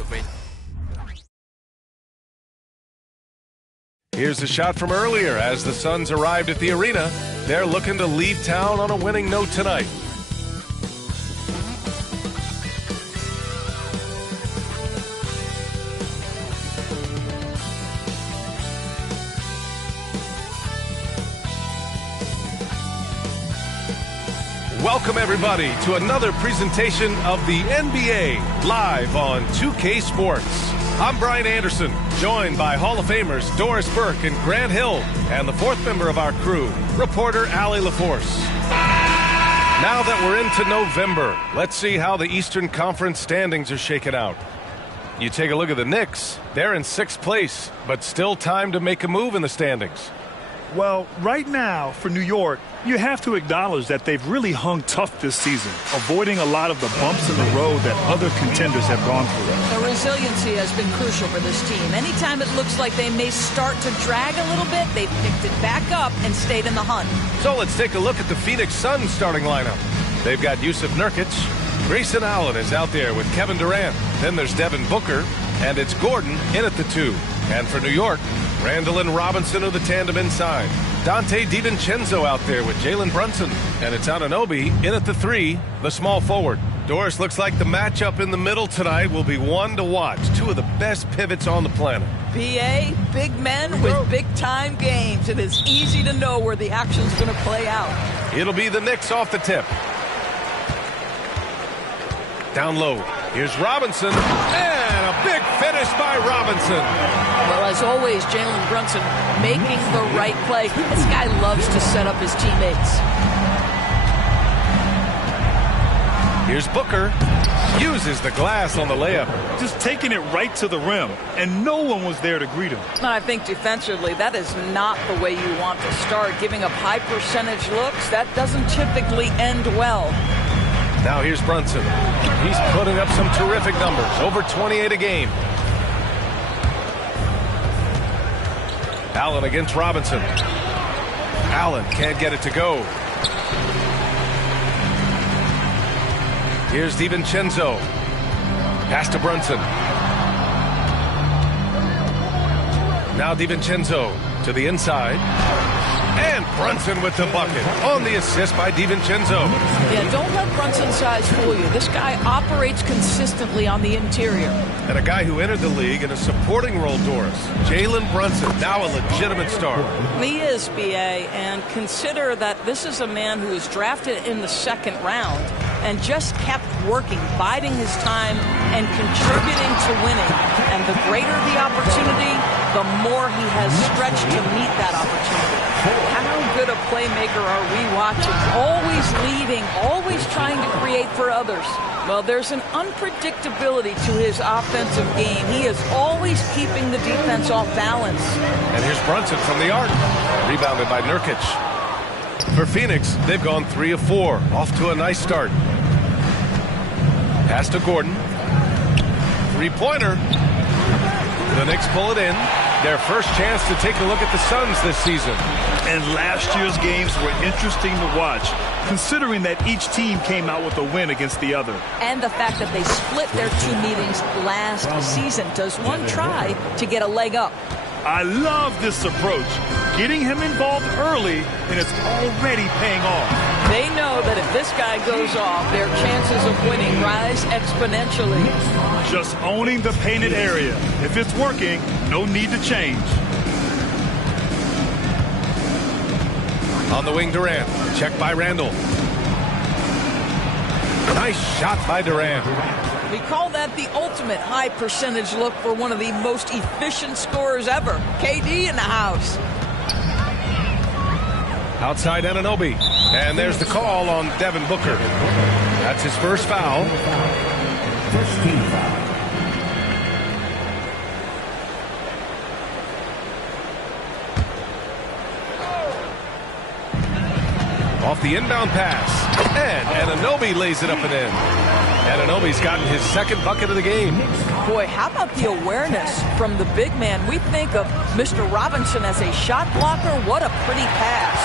so great. Here's a shot from earlier as the Suns arrived at the arena. They're looking to leave town on a winning note tonight. Welcome, everybody, to another presentation of the NBA live on 2K Sports. I'm Brian Anderson, joined by Hall of Famers Doris Burke and Grant Hill, and the fourth member of our crew, reporter Allie LaForce. Now that we're into November, let's see how the Eastern Conference standings are shaken out. You take a look at the Knicks, they're in 6th place, but still time to make a move in the standings. Well, right now, for New York, you have to acknowledge that they've really hung tough this season, avoiding a lot of the bumps in the road that other contenders have gone through. The resiliency has been crucial for this team. Anytime it looks like they may start to drag a little bit, they've picked it back up and stayed in the hunt. So let's take a look at the Phoenix Suns starting lineup. They've got Yusuf Nurkic. Grayson Allen is out there with Kevin Durant. Then there's Devin Booker, and it's Gordon in at the 2. And for New York, Randall and Robinson are the tandem inside. Dante DiVincenzo out there with Jalen Brunson. And it's Anunoby in at the 3, the small forward. Doris, looks like the matchup in the middle tonight will be one to watch. Two of the best pivots on the planet. BA, big men with big-time games. It is easy to know where the action's going to play out. It'll be the Knicks off the tip. Down low. Here's Robinson. And a big finish by Robinson. Well, as always, Jalen Brunson making the right play. This guy loves to set up his teammates. Here's Booker. Uses the glass on the layup. Just taking it right to the rim, and no one was there to greet him. I think defensively, that is not the way you want to start. Giving up high percentage looks, that doesn't typically end well. Now here's Brunson. He's putting up some terrific numbers, over 28 a game. Allen against Robinson. Allen can't get it to go. Here's DiVincenzo. Pass to Brunson. Now DiVincenzo to the inside. And Brunson with the bucket on the assist by DiVincenzo. Yeah, don't let Brunson's size fool you. This guy operates consistently on the interior. And a guy who entered the league in a supporting role, Doris. Jalen Brunson, now a legitimate star. He is, BA, and consider that this is a man who was drafted in the 2nd round and just kept working, biding his time and contributing to winning. And the greater the opportunity, the more he has stretched to meet that opportunity. How good a playmaker are we watching? Always leading, always trying to create for others. Well, there's an unpredictability to his offensive game. He is always keeping the defense off balance. And here's Brunson from the arc. Rebounded by Nurkic. For Phoenix, they've gone 3 of 4. Off to a nice start. Pass to Gordon. 3-pointer. The Knicks pull it in. Their first chance to take a look at the Suns this season. And last year's games were interesting to watch, considering that each team came out with a win against the other. And the fact that they split their 2 meetings last season. Does one try to get a leg up? I love this approach. Getting him involved early, and it's already paying off. They know that if this guy goes off, their chances of winning rise exponentially. Just owning the painted area. If it's working, no need to change. On the wing, Durant. Check by Randall. Nice shot by Durant. We call that the ultimate high percentage look for one of the most efficient scorers ever. KD in the house. Outside Anunoby. And there's the call on Devin Booker. That's his first foul. First team foul. Off the inbound pass. And Anunoby lays it up and in. Anunoby's gotten his 2nd bucket of the game. Boy, how about the awareness from the big man? We think of Mr. Robinson as a shot blocker. What a pretty pass.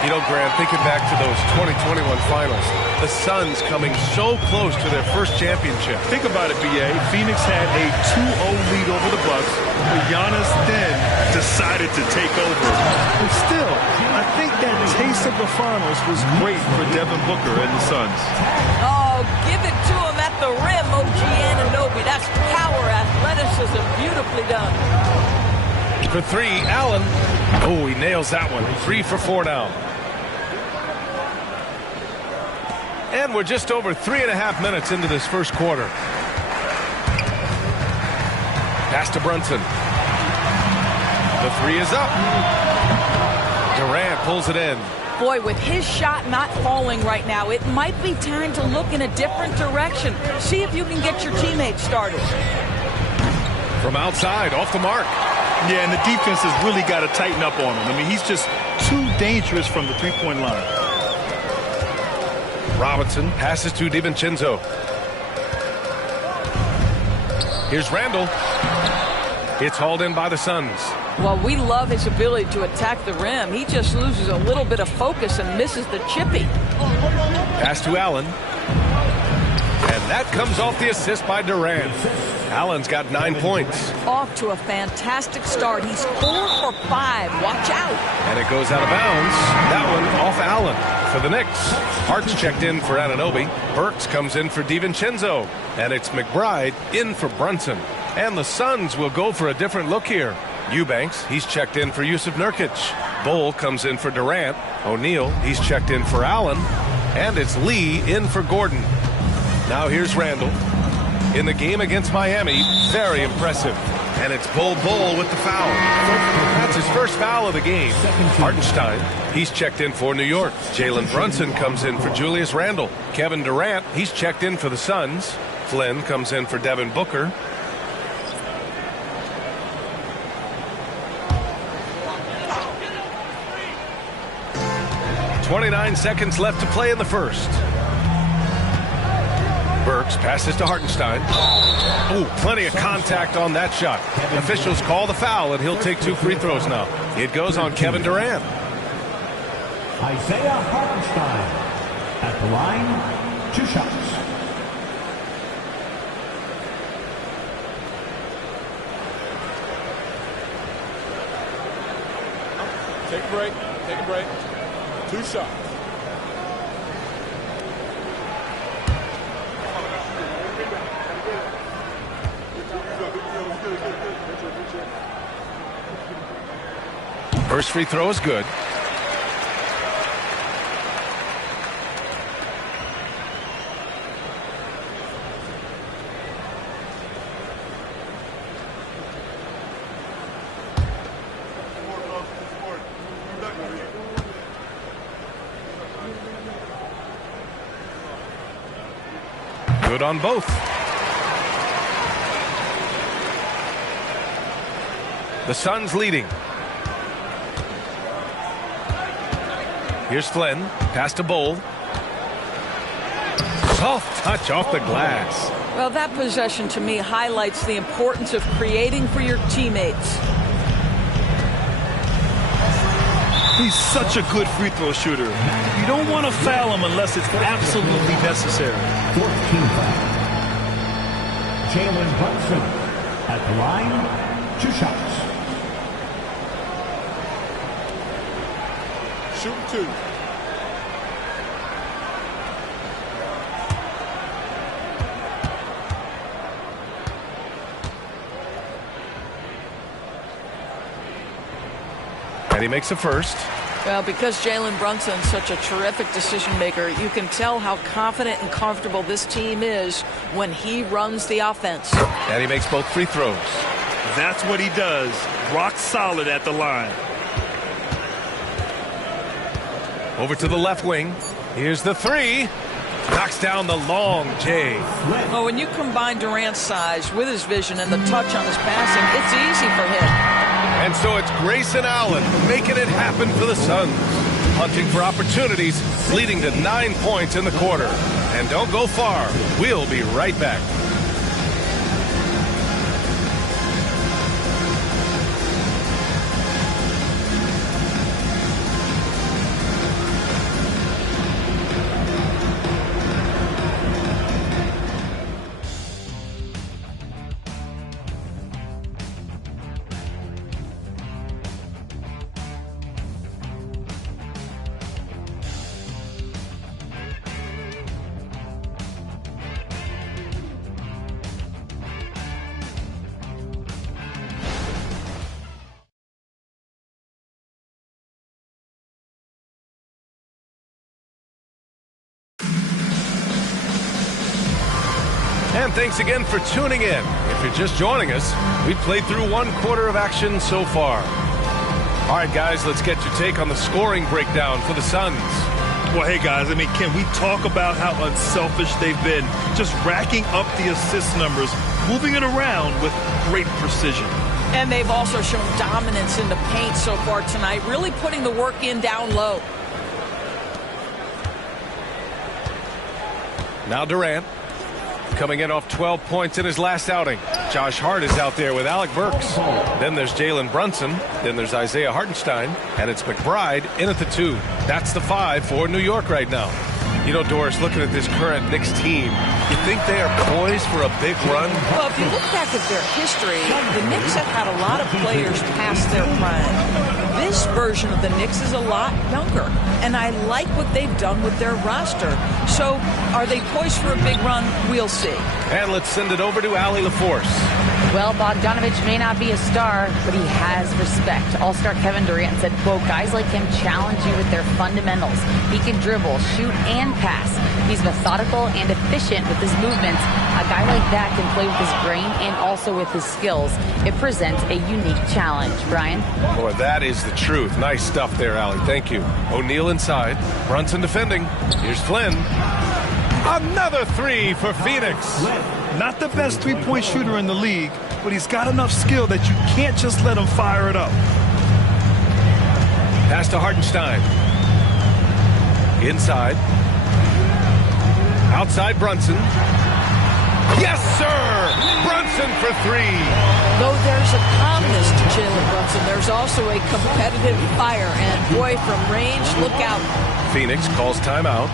You know, Grant, thinking back to those 2021 finals, the Suns coming so close to their first championship. Think about it, B.A. Phoenix had a 2-0 lead over the Bucks, but Giannis then decided to take over. And still, I think that taste of the finals was great for Devin Booker and the Suns. Oh, give it to him at the rim, OG Anunoby. That's power, athleticism, beautifully done. For three, Allen. Oh, he nails that one. 3 for 4 now. And we're just over 3.5 minutes into this first quarter. Pass to Brunson. The 3 is up. Durant pulls it in. Boy, with his shot not falling right now, it might be time to look in a different direction. See if you can get your teammates started. From outside, off the mark. Yeah, and the defense has really got to tighten up on him. I mean, he's just too dangerous from the three-point line. Robinson passes to DiVincenzo. Here's Randall. It's hauled in by the Suns. Well, we love his ability to attack the rim. He just loses a little bit of focus and misses the chippy. Pass to Allen. And that comes off the assist by Durant. Allen's got 9 points. Off to a fantastic start. He's 4 for 5. Watch out. And it goes out of bounds. That one off Allen for the Knicks. Hart's checked in for Anunoby. Burks comes in for DiVincenzo. And it's McBride in for Brunson. And the Suns will go for a different look here. Eubanks, he's checked in for Yusuf Nurkic. Bull comes in for Durant. O'Neal, he's checked in for Allen. And it's Lee in for Gordon. Now here's Randall. In the game against Miami, very impressive. And it's Bull with the foul. That's his first foul of the game. Hartenstein, he's checked in for New York. Jalen Brunson comes in for Julius Randle. Kevin Durant, he's checked in for the Suns. Flynn comes in for Devin Booker. .29 seconds left to play in the first. Burks passes to Hartenstein. Oh, plenty of contact on that shot. Officials call the foul, and he'll take 2 free throws now. It goes on Kevin Durant. Isaiah Hartenstein at the line, 2 shots. Take a break. Take a break. 2 shots. First free throw is good. Good on both. The Suns leading. Here's Flynn. Pass to Bull. Soft touch off the glass. Well, that possession to me highlights the importance of creating for your teammates. He's such a good free throw shooter. You don't want to foul him unless it's absolutely necessary. 14 foul. Jalen Brunson at the line, 2 shots. Shoot 2. And he makes a first. Well, because Jalen Brunson's such a terrific decision maker, you can tell how confident and comfortable this team is when he runs the offense. And he makes both free throws. That's what he does. Rock solid at the line. Over to the left wing. Here's the 3. Knocks down the long J. Oh, when you combine Durant's size with his vision and the touch on his passing, it's easy for him. And so it's Grayson Allen making it happen for the Suns. Hunting for opportunities, leading to 9 points in the quarter. And don't go far. We'll be right back. And thanks again for tuning in. If you're just joining us, we've played through 1 quarter of action so far. All right, guys, let's get your take on the scoring breakdown for the Suns. Well, hey, guys, I mean, can we talk about how unselfish they've been? Just racking up the assist numbers, moving it around with great precision. And they've also shown dominance in the paint so far tonight, really putting the work in down low. Now Durant, coming in off 12 points in his last outing. Josh Hart is out there with Alec Burks. Then there's Jalen Brunson. Then there's Isaiah Hartenstein. And it's McBride in at the 2. That's the 5 for New York right now. You know, Doris, looking at this current Knicks team, you think they are poised for a big run? Well, if you look back at their history, the Knicks have had a lot of players past their prime. This version of the Knicks is a lot younger, and I like what they've done with their roster. So, are they poised for a big run? We'll see. And let's send it over to Allie LaForce. Well, Bogdanovich may not be a star, but he has respect. All-star Kevin Durant said, quote, guys like him challenge you with their fundamentals. He can dribble, shoot, and pass. He's methodical and efficient with his movements. A guy like that can play with his brain and also with his skills. It presents a unique challenge. Brian? Boy, that is the truth. Nice stuff there, Allie. Thank you. O'Neal inside. Brunson defending. Here's Flynn. Another 3 for Phoenix. Not the best three-point shooter in the league, but he's got enough skill that you can't just let him fire it up. Pass to Hartenstein. Inside. Outside Brunson. Yes, sir! Brunson for 3. Though there's a calmness to Jalen Brunson, there's also a competitive fire. And boy, from range, look out. Phoenix calls timeout.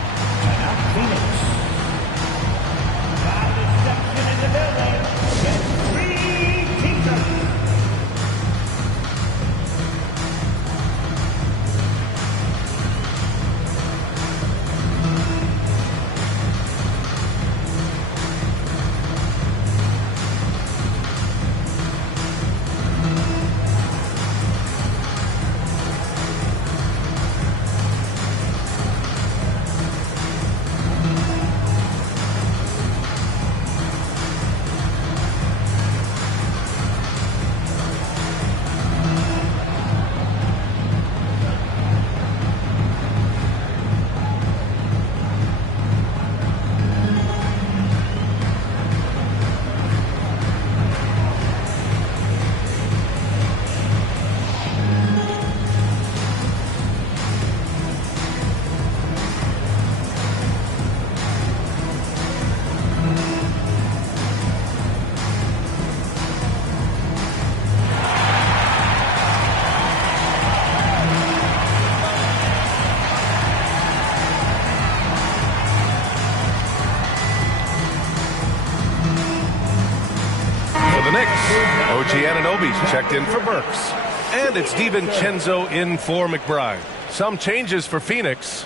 Anunoby's checked in for Burks. And it's DiVincenzo in for McBride. Some changes for Phoenix.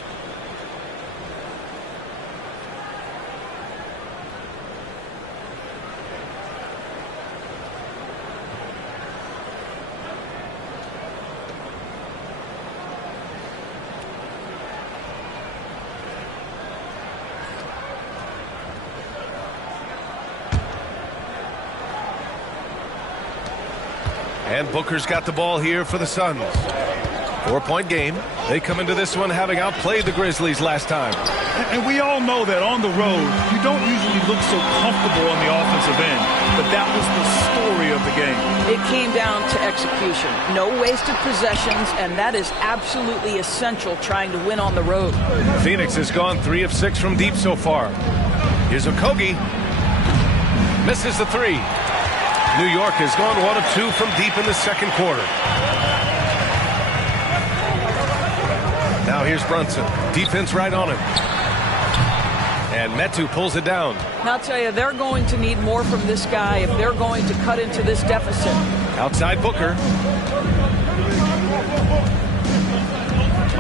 And Booker's got the ball here for the Suns. 4-point game. They come into this one having outplayed the Grizzlies last time. And we all know that on the road, you don't usually look so comfortable on the offensive end. But that was the story of the game. It came down to execution. No wasted possessions, and that is absolutely essential trying to win on the road. Phoenix has gone 3 of 6 from deep so far. Here's Okogie. Misses the 3. New York has gone 1 of 2 from deep in the second quarter. Now here's Brunson. Defense right on him. And Metu pulls it down. And I'll tell you, they're going to need more from this guy if they're going to cut into this deficit. Outside Booker.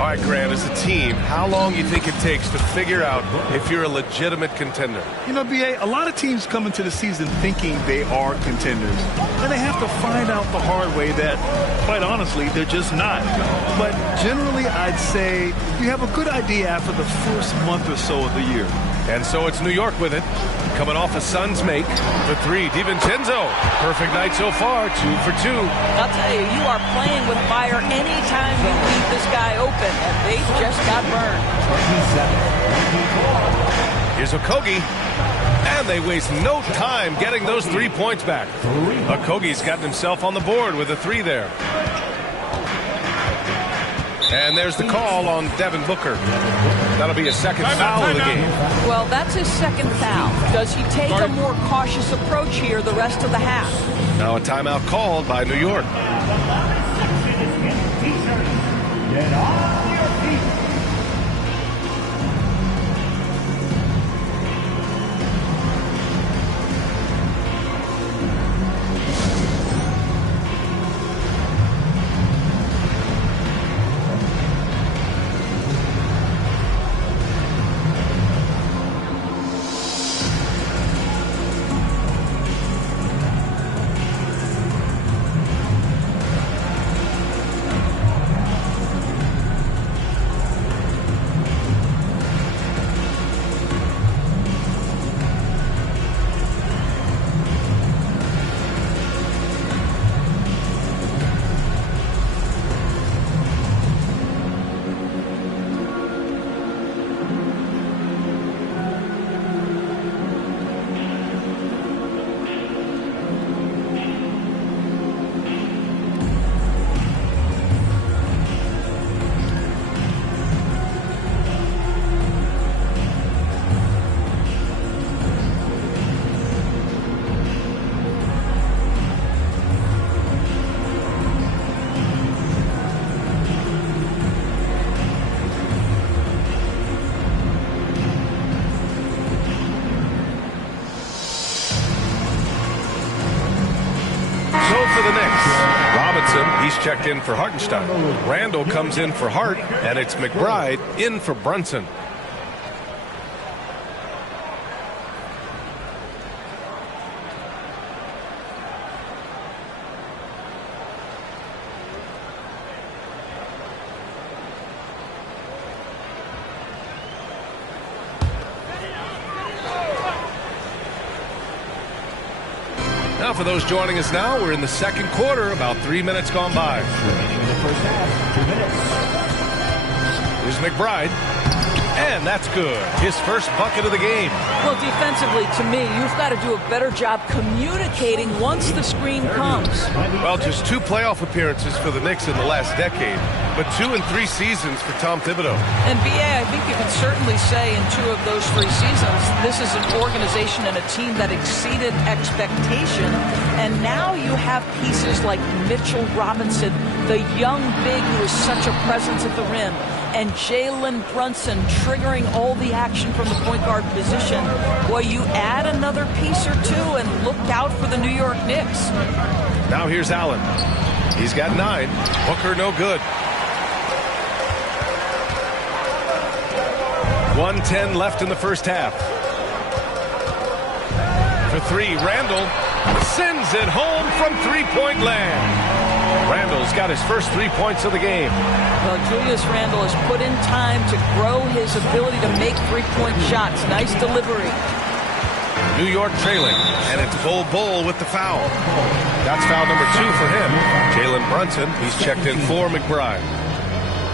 All right, Grant, as a team, how long do you think it takes to figure out if you're a legitimate contender? You know, B.A., a lot of teams come into the season thinking they are contenders. And they have to find out the hard way that, quite honestly, they're just not. But generally, I'd say you have a good idea after the first month or so of the year. And so it's New York with it. Coming off a SUNS make. The three, DiVincenzo. Perfect night so far, 2 for 2. I'll tell you, you are playing with fire anytime you leave this guy open, and they just got burned. Here's Okogie. And they waste no time getting those 3 points back. Okogie's gotten himself on the board with a 3 there. And there's the call on Devin Booker. That'll be a second foul of the game. Well, that's his second foul. Does he take a more cautious approach here the rest of the half? Now a timeout called by New York. Get on your feet. For the Knicks, Robinson, he's checked in for Hartenstein. Randall comes in for Hart, and it's McBride in for Brunson. Now, for those joining us now, we're in the second quarter, about 3 minutes gone by. Remaining in the first half, 2 minutes. Here's McBride. And that's good. His first bucket of the game. Well, defensively, to me, you've got to do a better job communicating once the screen comes. Well, just 2 playoff appearances for the Knicks in the last decade, but 2 in 3 seasons for Tom Thibodeau. And B.A., I think you can certainly say in 2 of those 3 seasons, this is an organization and a team that exceeded expectation. And now you have pieces like Mitchell Robinson, the young big who is such a presence at the rim, and Jalen Brunson triggering all the action from the point guard position. Well, you add another piece or 2 and look out for the New York Knicks. Now here's Allen. He's got 9. Booker no good. 1:10 left in the first half. For 3, Randall sends it home from 3-point land. Randall's got his first 3 points of the game. Well, Julius Randle has put in time to grow his ability to make 3-point shots. Nice delivery. New York trailing, and it's Bull with the foul. That's foul number 2 for him. Jalen Brunson, he's checked in for McBride.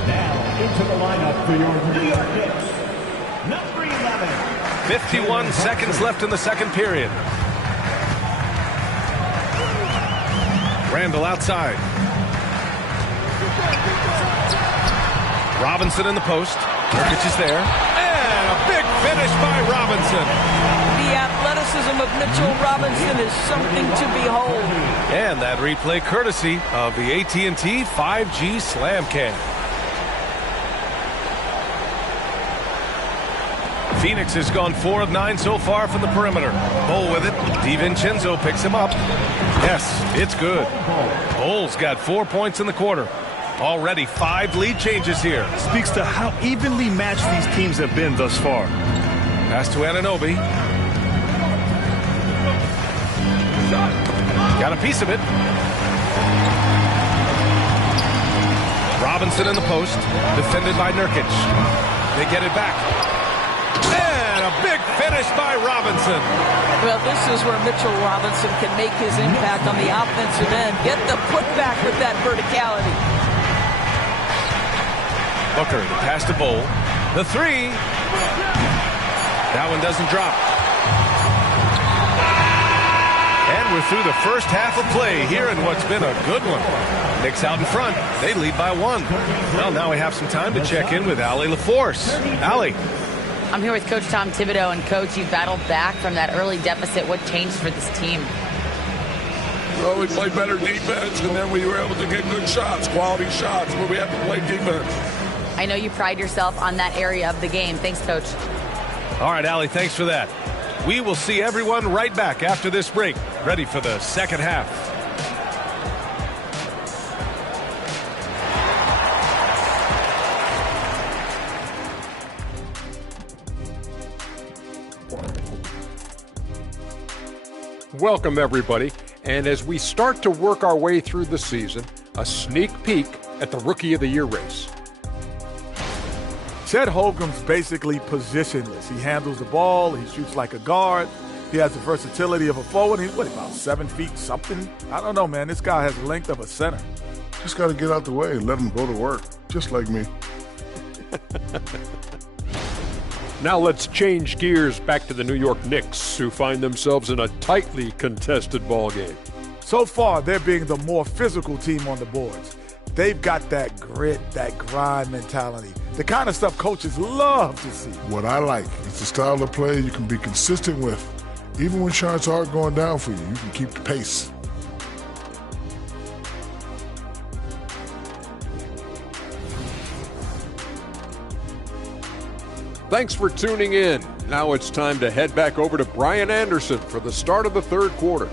Now into the lineup for your New York Knicks, number 11. 51 seconds left in the second period. Randall outside. Robinson in the post. Nurkic is there. And a big finish by Robinson. The athleticism of Mitchell Robinson is something to behold. And that replay courtesy of the AT&T 5G Slam Cam. Phoenix has gone 4 of 9 so far from the perimeter. Bull with it. DiVincenzo picks him up. Yes, it's good. Bull's got 4 points in the quarter. Already 5 lead changes here. Speaks to how evenly matched these teams have been thus far. Pass to Anunoby. Got a piece of it. Robinson in the post, defended by Nurkic. They get it back. And a big finish by Robinson. Well, this is where Mitchell Robinson can make his impact on the offensive end. Get the putback with that verticality. Booker, the pass to Bowl. The 3. That one doesn't drop. And we're through the first half of play here in what's been a good one. Knicks out in front. They lead by 1. Well, now we have some time to check in with Allie LaForce. Allie. I'm here with Coach Tom Thibodeau. And, Coach, you battled back from that early deficit. What changed for this team? Well, we played better defense, and then we were able to get good shots, quality shots, but we have to play defense. I know you pride yourself on that area of the game. Thanks, Coach. All right, Allie, thanks for that. We will see everyone right back after this break, ready for the second half. Welcome, everybody. And as we start to work our way through the season, a sneak peek at the Rookie of the Year race. Chet Holmgren's basically positionless. He handles the ball. He shoots like a guard. He has the versatility of a forward. He's, about 7 feet something? I don't know, man. This guy has the length of a center. Just got to get out the way and let him go to work, just like me. Now let's change gears back to the New York Knicks, who find themselves in a tightly contested ball game. So far, they're being the more physical team on the boards. They've got that grit, that grind mentality, the kind of stuff coaches love to see. What I like is the style of play you can be consistent with. Even when shots aren't going down for you, you can keep the pace. Thanks for tuning in. Now it's time to head back over to Brian Anderson for the start of the third quarter.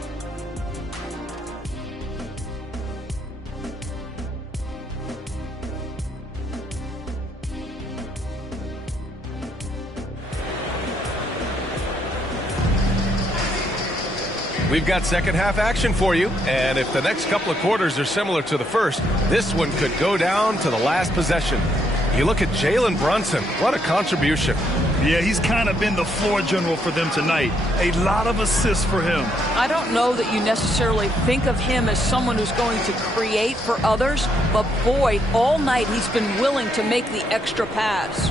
We've got second half action for you, and if the next couple of quarters are similar to the first, this one could go down to the last possession. You look at Jalen Brunson, what a contribution. Yeah, he's kind of been the floor general for them tonight. A lot of assists for him. I don't know that you necessarily think of him as someone who's going to create for others, but boy, all night he's been willing to make the extra pass.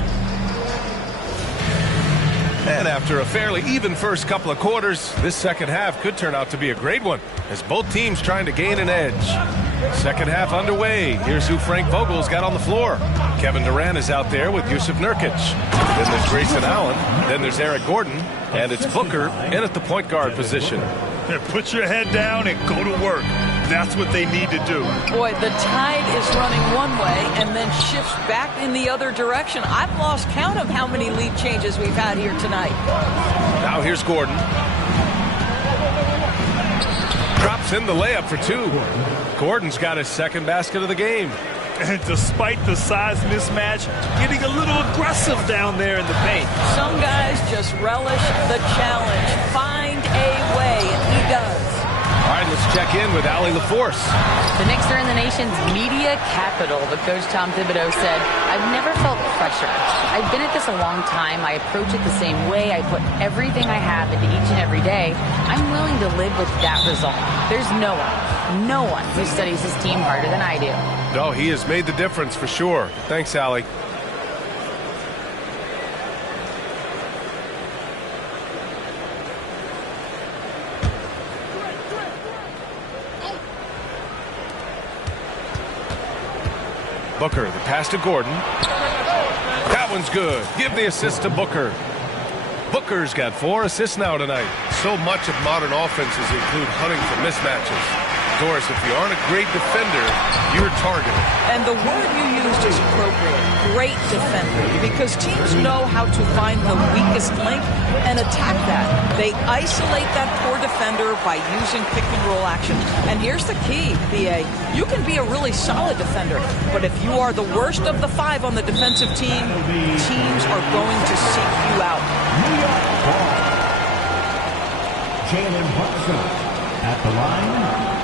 And after a fairly even first couple of quarters, this second half could turn out to be a great one, as both teams trying to gain an edge. Second half underway. Here's who Frank Vogel's got on the floor. Kevin Durant is out there with Yusuf Nurkic. Then there's Grayson Allen. Then there's Eric Gordon. And it's Booker in at the point guard position. Put your head down and go to work. That's what they need to do. Boy, the tide is running one way and then shifts back in the other direction. I've lost count of how many lead changes we've had here tonight. Now here's Gordon. Drops in the layup for 2. Gordon's got his second basket of the game. And despite the size mismatch, getting a little aggressive down there in the paint. Some guys just relish the challenge. Find a way, and he does. All right, let's check in with Allie LaForce. The Knicks are in the nation's media capital, but Coach Tom Thibodeau said, I've never felt pressure. I've been at this a long time. I approach it the same way. I put everything I have into each and every day. I'm willing to live with that result. There's no one who studies his team harder than I do. No, he has made the difference for sure. Thanks, Allie. Booker, the pass to Gordon. That one's good. Give the assist to Booker. Booker's got 4 assists now tonight. So much of modern offenses include hunting for mismatches. Doris, if you aren't a great defender, you're targeted. And the word you used is appropriate. Great defender. Because teams know how to find the weakest link and attack that. They isolate that poor defender by using pick-and-roll action. And here's the key, BA. You can be a really solid defender, but if you are the worst of the 5 on the defensive team, teams are going to seek you out. New York ball. Jalen Brunson at the line.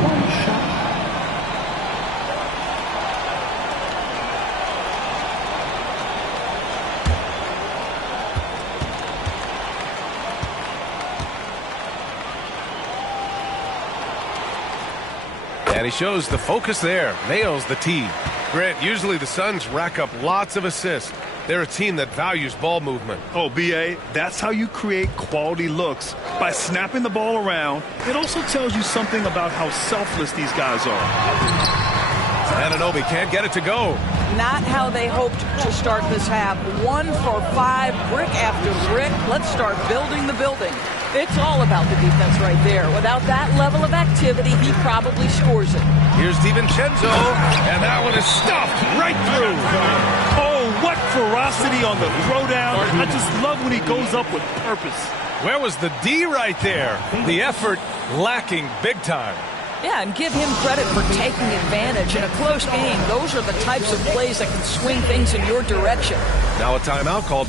One shot. And he shows the focus there, nails the tee. Grant, usually the Suns rack up lots of assists. They're a team that values ball movement. Oh, B.A., that's how you create quality looks, by snapping the ball around. It also tells you something about how selfless these guys are. Anunoby can't get it to go. Not how they hoped to start this half. 1 for 5, brick after brick. Let's start building the building. It's all about the defense right there. Without that level of activity, he probably scores it. Here's DiVincenzo, and that one is stuffed right through. Oh, what ferocity on the throwdown. I just love when he goes up with purpose. Where was the D right there? The effort lacking big time. Yeah, and give him credit for taking advantage. In a close game, those are the types of plays that can swing things in your direction. Now a timeout called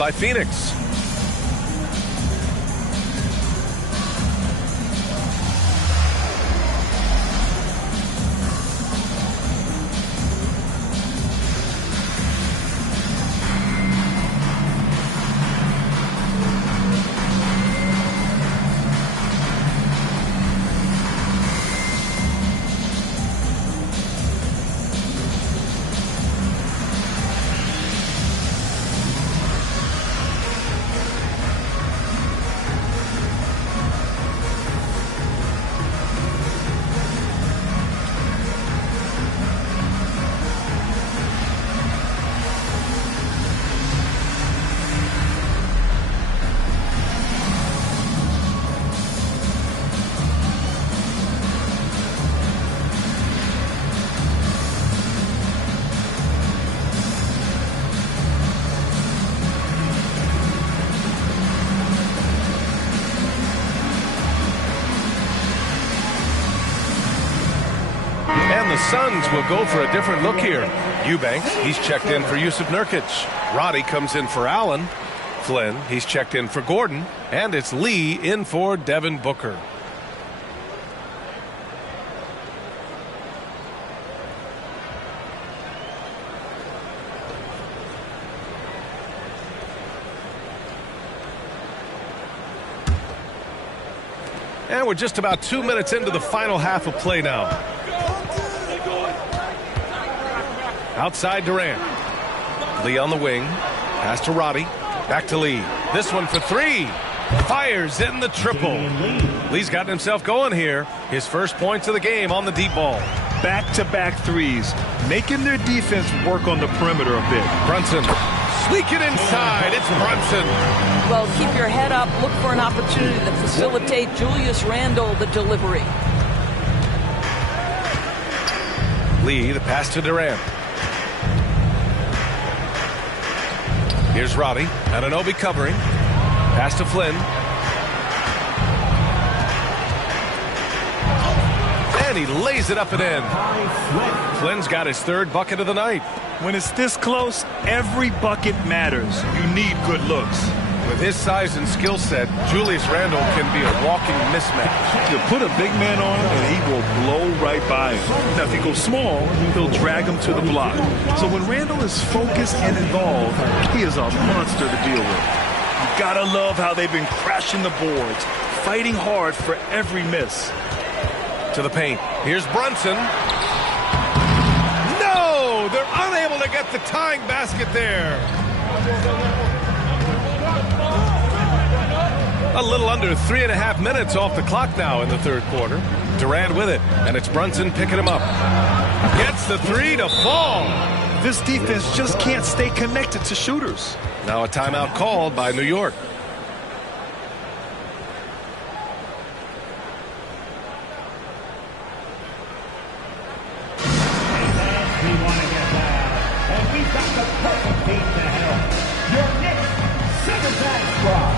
by Phoenix. The Suns will go for a different look here. Eubanks, he's checked in for Yusuf Nurkic. Roddy comes in for Allen. Flynn, he's checked in for Gordon. And it's Lee in for Devin Booker. And we're just about 2 minutes into the final half of play now. Outside Durant. Lee on the wing. Pass to Roddy. Back to Lee. This one for three. Fires in the triple. Lee's gotten himself going here. His first points of the game on the deep ball. Back-to-back threes, making their defense work on the perimeter a bit. Brunson. Sneak it inside. It's Brunson. Well, keep your head up. Look for an opportunity to facilitate Julius Randle the delivery. Lee, the pass to Durant. Here's Roddy. Anunoby covering. Pass to Flynn. And he lays it up and in. Flynn's got his third bucket of the night. When it's this close, every bucket matters. You need good looks. With his size and skill set, Julius Randle can be a walking mismatch. You put a big man on him and he will blow right by him. Now, if he goes small, he'll drag him to the block. So when Randle is focused and involved, he is a monster to deal with. You gotta love how they've been crashing the boards, fighting hard for every miss. To the paint. Here's Brunson. No! They're unable to get the tying basket there. A little under 3.5 minutes off the clock now in the third quarter. Durant with it, and it's Brunson picking him up. Gets the three to fall. This defense just can't stay connected to shooters. Now a timeout called by New York. We want to get loud, and we've got the perfect team to help. Your Knicks Center Squad.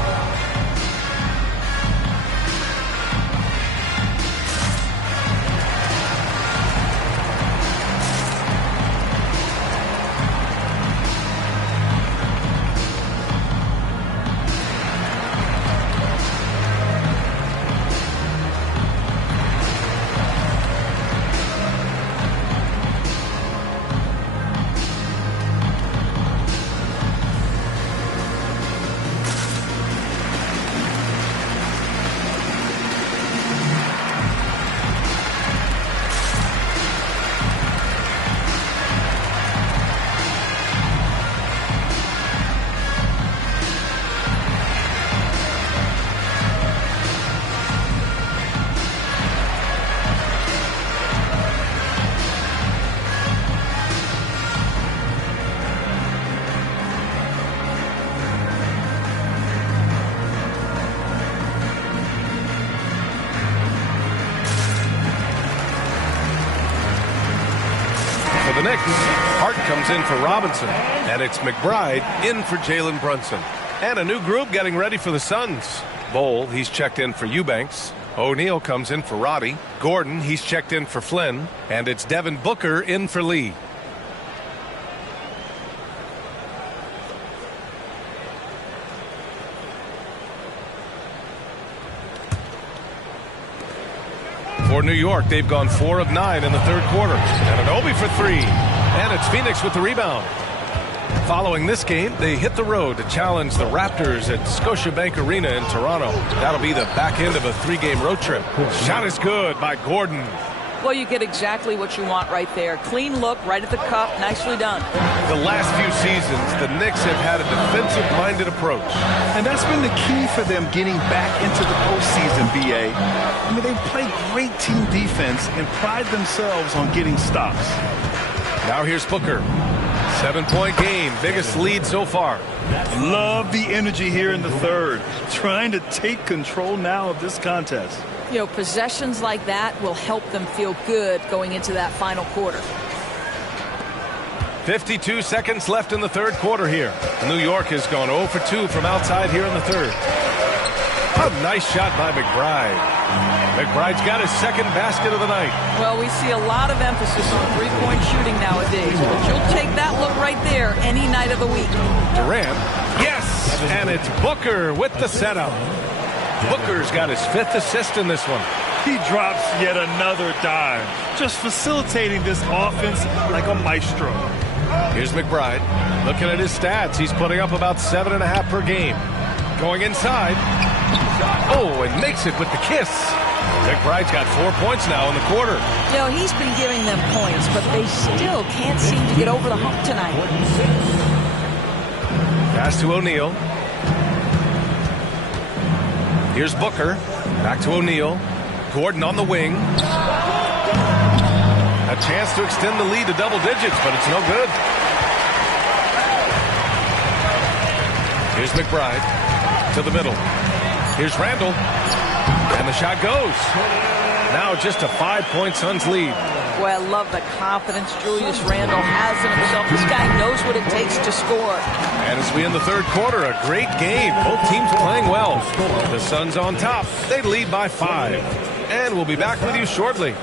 For the Knicks, Hart comes in for Robinson, and it's McBride in for Jalen Brunson. And a new group getting ready for the Suns. Bowl, he's checked in for Eubanks. O'Neal comes in for Roddy. Gordon, he's checked in for Flynn. And it's Devin Booker in for Lee. For New York, they've gone 4 of 9 in the third quarter. And Anunoby for 3. And it's Phoenix with the rebound. Following this game, they hit the road to challenge the Raptors at Scotiabank Arena in Toronto. That'll be the back end of a 3-game road trip. Shot is good by Gordon. Well, you get exactly what you want right there. Clean look, right at the cup, nicely done. The last few seasons, the Knicks have had a defensive-minded approach. And that's been the key for them getting back into the postseason, B.A. I mean, they play great team defense and pride themselves on getting stops. Now here's Booker. 7-point game, biggest lead so far. Love the energy here in the third, trying to take control now of this contest. You know, possessions like that will help them feel good going into that final quarter. 52 seconds left in the third quarter here. New York has gone 0 for 2 from outside here in the third. A nice shot by McBride. McBride's got his second basket of the night. Well, we see a lot of emphasis on three-point shooting nowadays, but you'll take that look right there any night of the week. Durant, yes, and it's Booker with the setup. Booker's got his 5th assist in this one. He drops yet another dime, just facilitating this offense like a maestro. Here's McBride. Looking at his stats, he's putting up about 7.5 per game. Going inside. Oh, and makes it with the kiss. McBride's got 4 points now in the quarter. You know, he's been giving them points, but they still can't seem to get over the hump tonight. Pass to O'Neal. Here's Booker. Back to O'Neal. Gordon on the wing. A chance to extend the lead to double digits, but it's no good. Here's McBride to the middle. Here's Randall. And the shot goes. Now just a 5-point Suns lead. Boy, I love the confidence Julius Randle has in himself. This guy knows what it takes to score. And as we end the third quarter, a great game. Both teams playing well. The Suns on top. They lead by 5. And we'll be back with you shortly.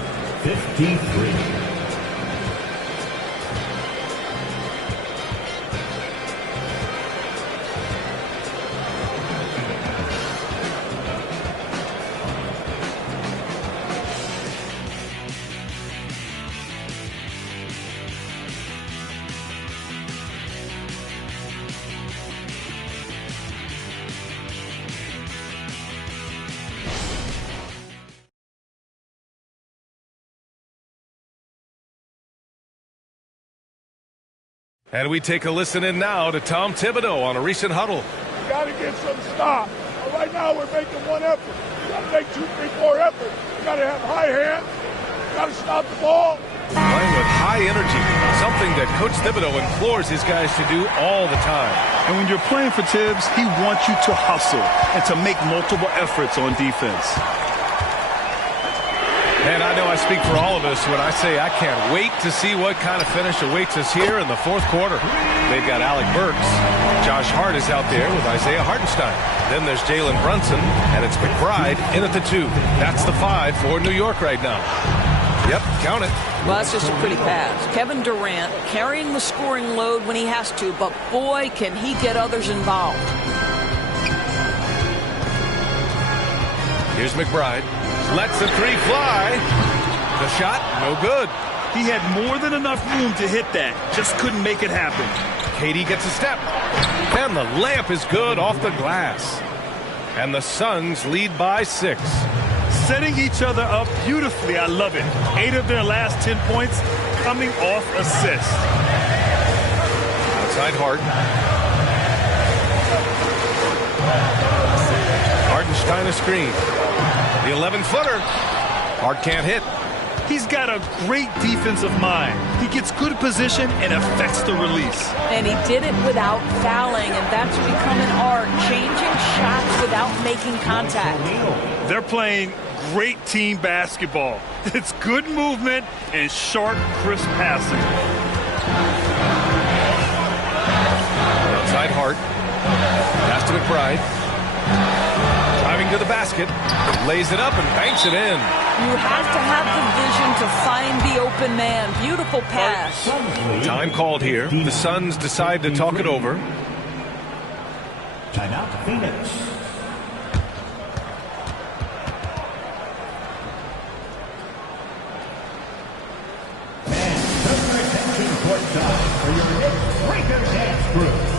53. And we take a listen in now to Tom Thibodeau on a recent huddle. You got to get some stop. Right now we're making one effort. You got to make 2, 3, 4 efforts. You got to have high hands. You got to stop the ball. Playing with high energy, something that Coach Thibodeau implores his guys to do all the time. And when you're playing for Tibbs, he wants you to hustle and to make multiple efforts on defense. And I know I speak for all of us when I say I can't wait to see what kind of finish awaits us here in the fourth quarter. They've got Alec Burks. Josh Hart is out there with Isaiah Hartenstein. Then there's Jalen Brunson, and it's McBride in at the 2. That's the 5 for New York right now. Yep, count it. Well, that's just a pretty pass. Kevin Durant carrying the scoring load when he has to, but boy, can he get others involved. Here's McBride. Lets the 3 fly. The shot, no good. He had more than enough room to hit that. Just couldn't make it happen. KD gets a step. And the layup is good off the glass. And the Suns lead by 6. Setting each other up beautifully. I love it. 8 of their last 10 points coming off assists. Outside Hart. Hartenstein a screen. The 11-footer. Hart can't hit. He's got a great defensive mind. He gets good position and affects the release. And he did it without fouling, and that's become an art, changing shots without making contact. They're playing great team basketball. It's good movement and sharp, crisp passing. Outside Hart. Pass to McBride. Driving to the basket, lays it up and banks it in. You have to have the vision to find the open man. Beautiful pass. Time called here. The Suns decide to talk it over. Timeout, Phoenix. Westbrook.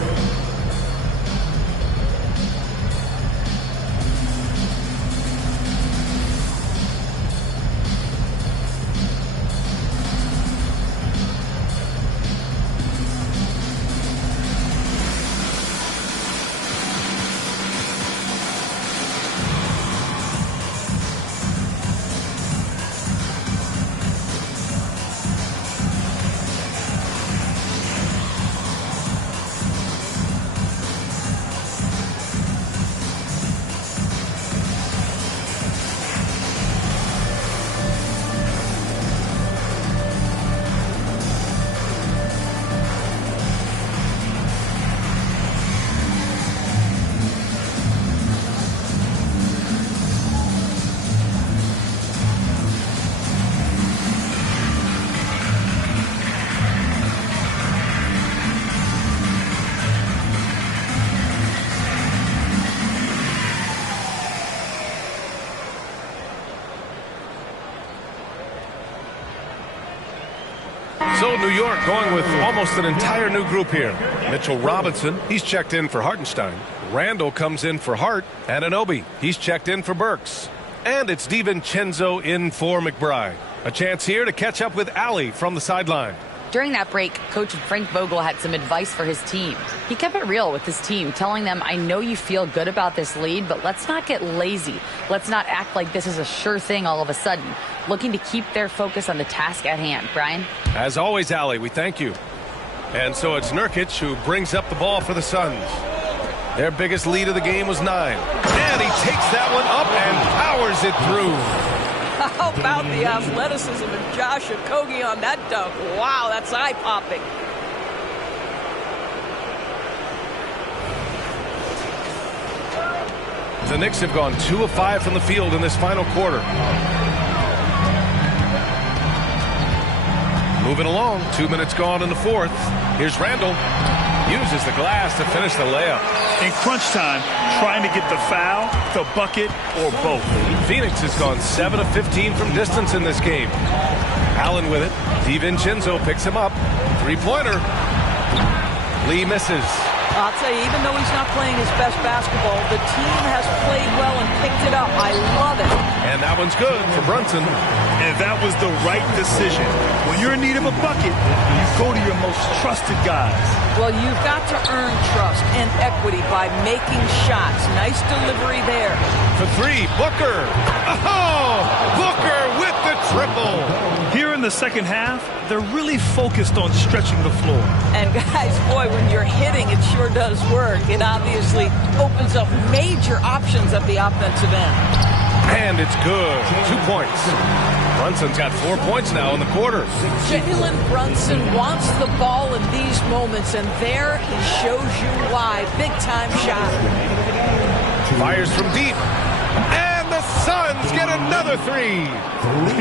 So New York going with almost an entire new group here. Mitchell Robinson, he's checked in for Hartenstein. Randall comes in for Hart. Anunoby, he's checked in for Burks. And it's DiVincenzo in for McBride. A chance here to catch up with Allie from the sideline. During that break, Coach Frank Vogel had some advice for his team. He kept it real with his team, telling them, I know you feel good about this lead, but let's not get lazy. Let's not act like this is a sure thing all of a sudden. Looking to keep their focus on the task at hand. Brian? As always, Allie, we thank you. And so it's Nurkic who brings up the ball for the Suns. Their biggest lead of the game was 9. And he takes that one up and powers it through. How about the athleticism of Josh Okogie on that dunk? Wow, that's eye-popping. The Knicks have gone 2 of 5 from the field in this final quarter. Moving along, 2 minutes gone in the fourth. Here's Randall. Uses the glass to finish the layup. In crunch time, trying to get the foul, the bucket, or both. Phoenix has gone 7 of 15 from distance in this game. Allen with it. DiVincenzo picks him up. Three-pointer. Lee misses. I'll tell you, even though he's not playing his best basketball, the team has played well and picked it up. I love it. And that one's good for Brunson. And that was the right decision. When you're in need of a bucket, you go to your most trusted guys. Well, you've got to earn trust and equity by making shots. Nice delivery there. For 3, Booker. Oh, Booker with the triple. Here in the second half, they're really focused on stretching the floor. And guys, boy, when you're hitting, it sure does work. It obviously opens up major options at the offensive end. And it's good. 2 points. Brunson's got 4 points now in the quarter. Jalen Brunson wants the ball in these moments, and there he shows you why. Big-time shot. Fires from deep. And the Suns get another 3.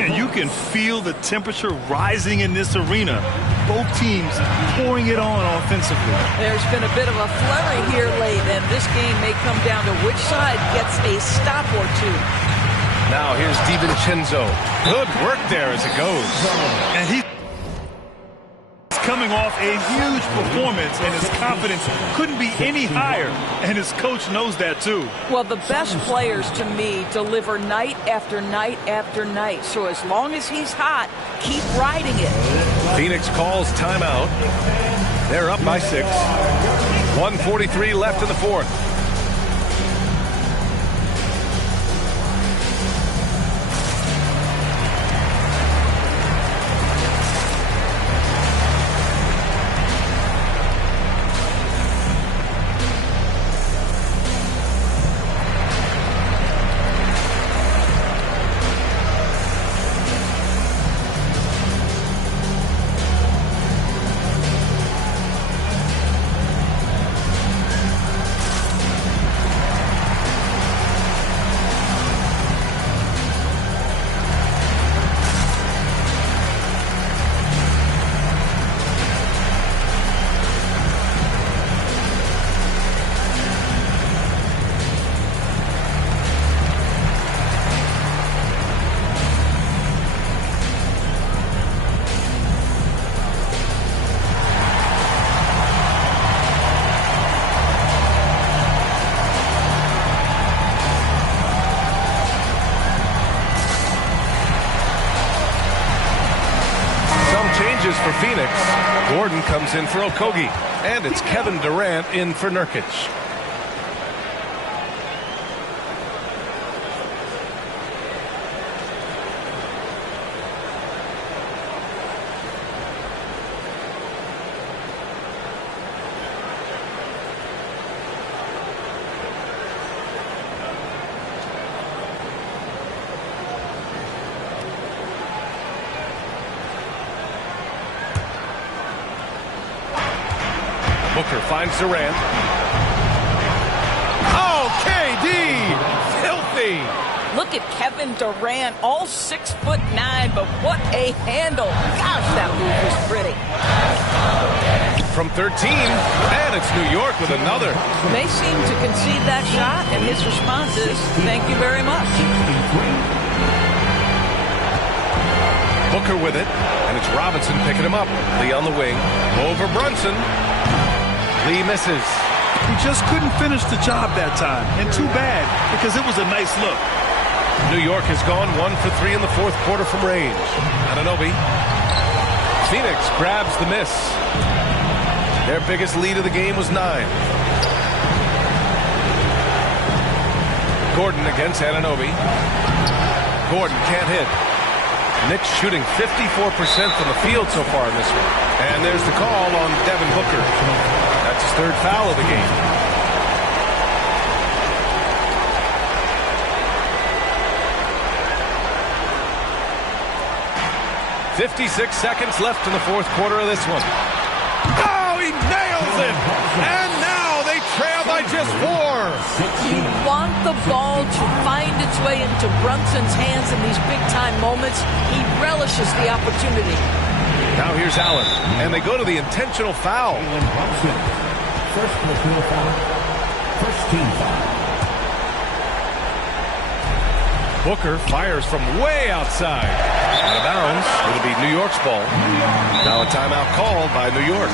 And you can feel the temperature rising in this arena. Both teams pouring it on offensively. There's been a bit of a flurry here late, and this game may come down to which side gets a stop or two. Now here's DiVincenzo. Good work there as it goes. And he's coming off a huge performance, and his confidence couldn't be any higher. And his coach knows that too. Well, the best players to me deliver night after night after night. So as long as he's hot, keep riding it. Phoenix calls timeout. They're up by 6. 1:43 left in the fourth. Phoenix. Gordon comes in for Okogie. And it's Kevin Durant in for Nurkic. Booker finds Durant. Oh, KD! Filthy! Look at Kevin Durant, all 6'9", but what a handle. Gosh, that move was pretty. From 13, and it's New York with another. They seem to concede that shot, and his response is, thank you very much. Booker with it, and it's Robinson picking him up. Lee on the wing, over Brunson. Lee misses. He just couldn't finish the job that time, and too bad, because it was a nice look. New York has gone 1 for 3 in the fourth quarter from range. Anunoby. Phoenix grabs the miss. Their biggest lead of the game was 9. Gordon against Anunoby. Gordon can't hit. Knicks shooting 54% from the field so far in this one. And there's the call on Devin Booker. That's his third foul of the game. "56 seconds left in the fourth quarter of this one. Oh, he nails it! And now they trail by just 4. You want the ball to find its way into Brunson's hands in these big-time moments. He relishes the opportunity. Now here's Allen, and they go to the intentional foul. First personal foul. First team foul. Booker fires from way outside. Out of bounds. It'll be New York's ball. Now a timeout called by New York.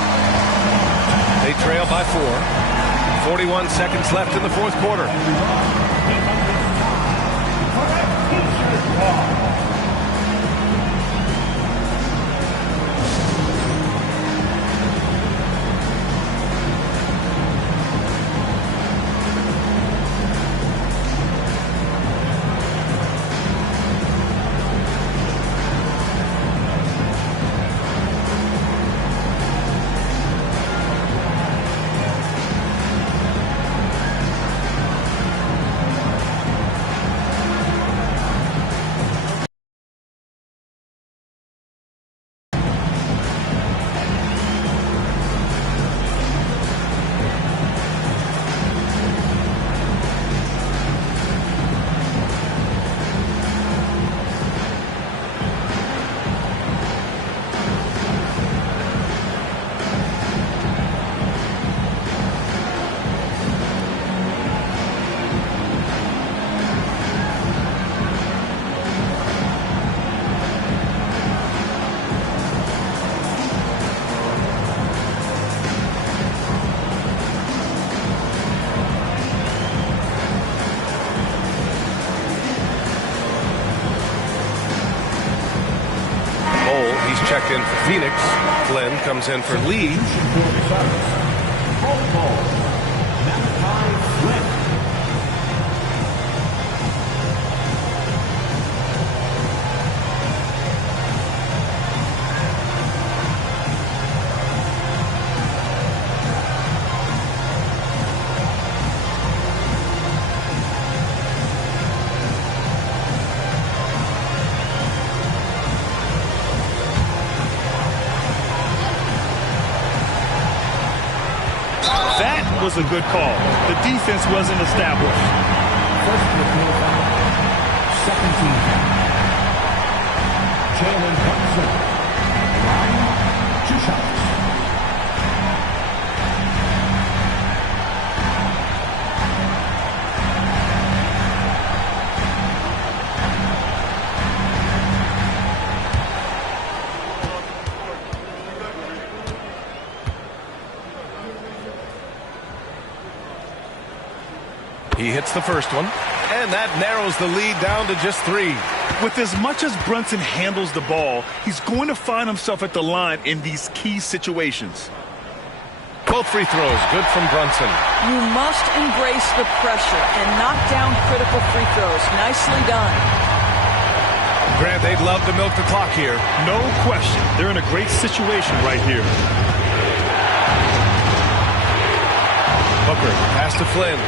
They trail by 4. 41 seconds left in the fourth quarter. Checked in for Phoenix. Glenn comes in for Lee. Was a good call. The defense wasn't established. First personal foul. Second team foul. Jalen Brunson. Line, 2 shots. He hits the first one, and that narrows the lead down to just 3. With as much as Brunson handles the ball, he's going to find himself at the line in these key situations. Both free throws good from Brunson. You must embrace the pressure and knock down critical free throws. Nicely done. Grant, they'd love to milk the clock here. No question. They're in a great situation right here. Booker, pass to Flynn.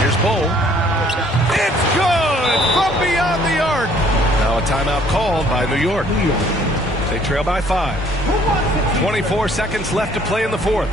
Here's Bull. It's good from beyond the arc. Now a timeout called by New York. They trail by 5. 24 seconds left to play in the fourth.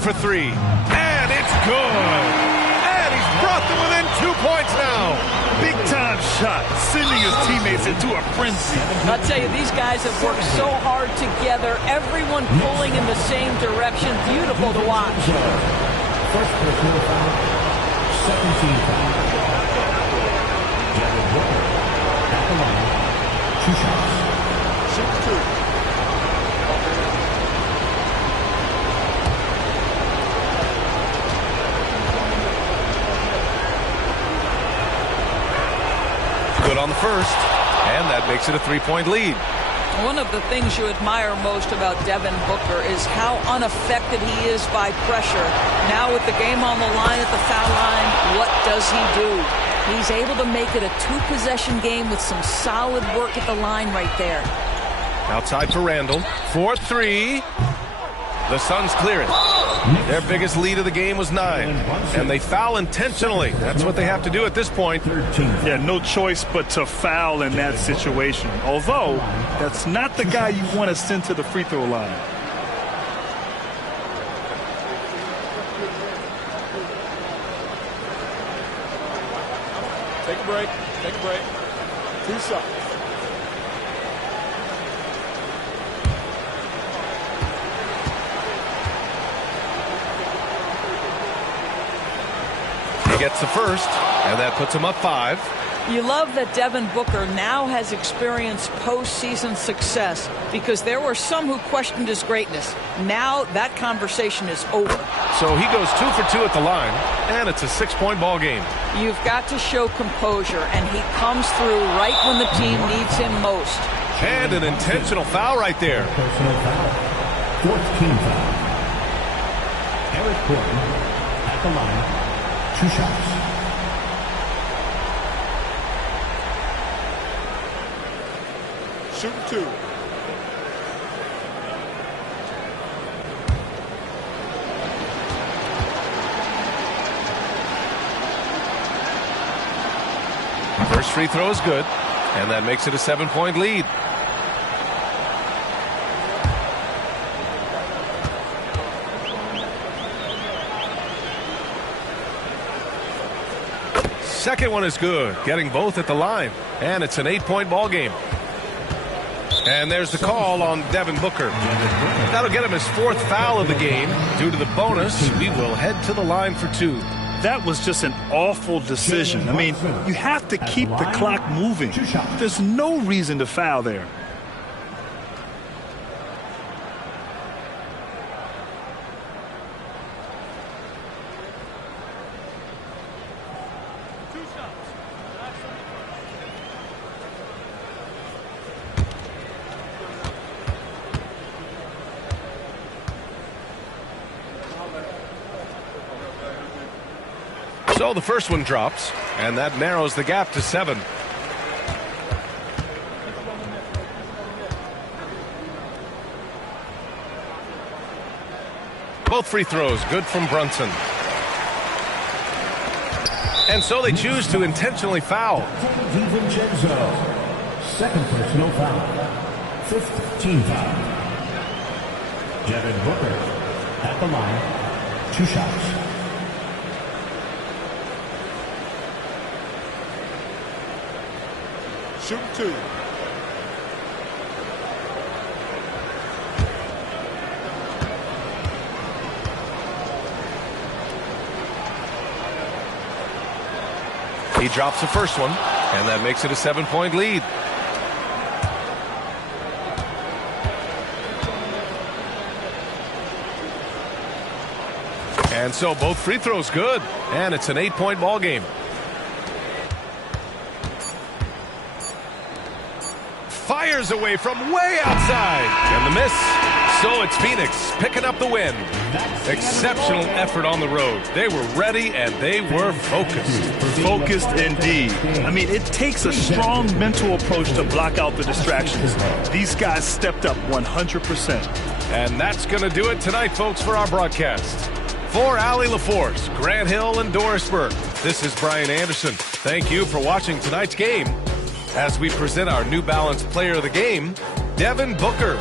For 3, and it's good. And he's brought them within 2 points now. Big time shot, sending his teammates into a frenzy. I'll tell you, these guys have worked so hard together. Everyone pulling in the same direction. Beautiful to watch. First personal foul, second team foul. Devin Booker at the line, 2 shots. Shoots 2. Good on the first, and that makes it a 3-point lead. One of the things you admire most about Devin Booker is how unaffected he is by pressure. Now with the game on the line at the foul line, what does he do? He's able to make it a 2-possession game with some solid work at the line right there. Outside for Randall. 4-3. The Suns clear it. Their biggest lead of the game was 9, and they foul intentionally. That's what they have to do at this point. Yeah, no choice but to foul in that situation. Although, that's not the guy you want to send to the free throw line. Take a break. Take a break. 2 shots. Gets the first, and that puts him up 5. You love that Devin Booker now has experienced postseason success because there were some who questioned his greatness. Now that conversation is over. So he goes 2 for 2 at the line, and it's a 6-point ball game. You've got to show composure, and he comes through right when the team needs him most. And an intentional foul right there. Personal foul, 4th team foul. Eric Gordon at the line. 2 shots. Shooting 2. First free throw is good, and that makes it a 7-point lead. second one is good, getting both at the line. And it's an 8-point ball game. And there's the call on Devin Booker. That'll get him his 4th foul of the game. Due to the bonus, we will head to the line for 2. That was just an awful decision. I mean, you have to keep the clock moving. There's no reason to foul there. So the first one drops, and that narrows the gap to 7. Both free throws good from Brunson. And so they choose to intentionally foul. Second personal foul. 5th team foul. Devin Booker at the line. 2 shots. Shoot 2. He drops the first one, and that makes it a 7-point lead. And so both free throws good, and it's an 8-point ball game. Fires away from way outside, and the miss. So it's Phoenix picking up the win. Exceptional effort on the road. They were ready and they were focused. Focused indeed. I mean, it takes a strong mental approach to block out the distractions. These guys stepped up 100%. And that's going to do it tonight, folks, for our broadcast. For Allie LaForce, Grant Hill, and Doris Burke, this is Brian Anderson. Thank you for watching tonight's game as we present our New Balance Player of the Game, Devin Booker.